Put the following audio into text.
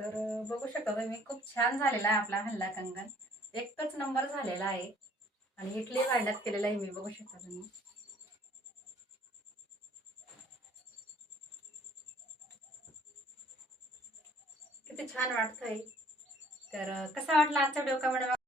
तर बघू शकता तुम्ही खूप छान झालेला आहे आपला हल्ला कंगन. एकच नंबर झालेला आहे आणि इडली भांड्यात केलेला आहे मी, बघू शकता तुम्ही. किती छान वाटतंय. तर कसा वाटला आजचा व्हिडिओ कमेंट